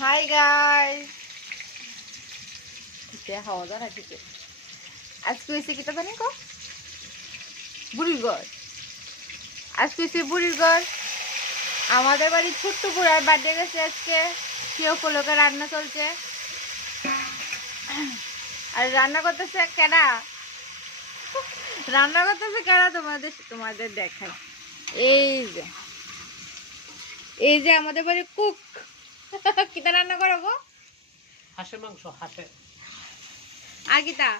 Hi guys, হাওয়া না ঠিক আজকে হয়েছে কি তা জানি কো বুড়ির ঘর। আজকে হয়েছে বুড়ির ঘর। আমাদের বাড়ির ছোট্ট বুড়ার বার্থডে গেছে আজকে। সে উপলক্ষে রান্না চলছে। আর রান্না করতেছে কেডা? রান্না করতেছে কেডা? তোমাদের দেখাই। এই যে আমাদের বাড়ির কুক। কিতা রান্না করবো? হাঁসের মাংস, হাঁসের আর কিতা?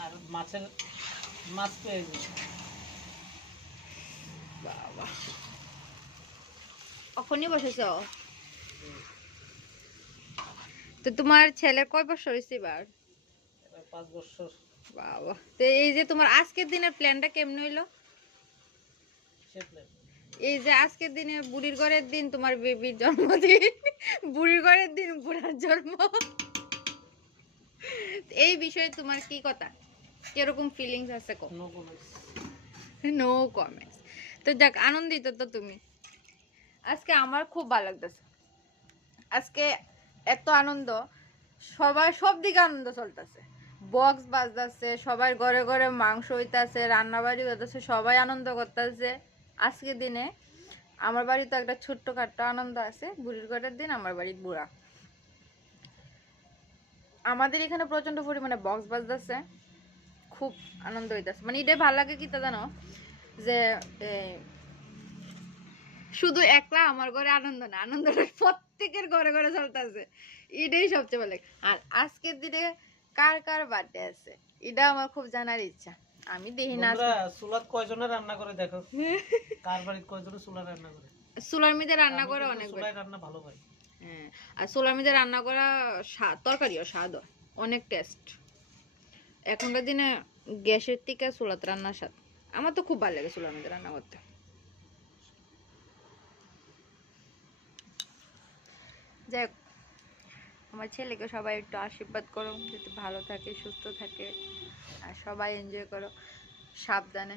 আর মাছ পেয়েছি। বাবা কখনই বসেছ? তো তোমার ছেলের কয় বছর হয়েছে এবার? 5 বছর। বাবা, তো এই যে তোমার আজকের দিনের প্ল্যানটা কেমন হইলো? এই যে আজকের দিনে বুড়ির ঘরের দিন তোমার বেবির জন্মদিন, বুড়ির ঘরের দিন বুড়ার জন্ম, এই বিষয়ে তোমার কি কথা, কিরকম ফিলিংস আছে? No comments. তো যাক, আনন্দিত তো তুমি। আজকে আমার খুব ভালো লাগতেছে। আজকে এত আনন্দ, সবার সব দিকে আনন্দ চলতেছে। বক্স বাজতেছে, সবার ঘরে ঘরে মাংস হইতাছে, রান্নাবাড়ি হইতাছে, সবাই আনন্দ করতেছে। আজকে দিনে আমার বাড়ি তো একটা ছোট্ট খাট্ট আনন্দ আছে। বুড়ির ঘরের দিন আমার বাড়ির বুড়া। আমাদের এখানে প্রচন্ড পরিমাণে বক্স বাজতেছে, খুব আনন্দ হইতাছে। মানে এটাই ভালো লাগে কি তা জানো, যে শুধু একলা আমার ঘরে আনন্দ না, আনন্দ প্রত্যেকের ঘরে ঘরে চলতেছে। এটাই সবচেয়ে ভালো লাগে। আর আজকের দিনে কার কার বার্থডে আছে এটা আমার খুব জানার ইচ্ছা। আমি দেখি না চুলাত কয়জনে রান্না করে দেখো, কার বাড়িতে কয়জনে চুলা রান্না করে। চুলার মধ্যে রান্না করে অনেক চুলায় রান্না ভালো হয়। হ্যাঁ, আর চুলার মধ্যে রান্না করা তরকারিও স্বাদ হয়, অনেক টেস্ট। এখনকার দিনে গ্যাসের থেকে চুলাতে রান্নার স্বাদ। আমার তো খুব ভালো লাগে চুলার মধ্যে রান্না করতে। যাই হোক, আমার ছেলেকে সবাই একটু আশীর্বাদ করো যাতে ভালো থাকে, সুস্থ থাকে, আর সবাই এনজয় করো সাবধানে।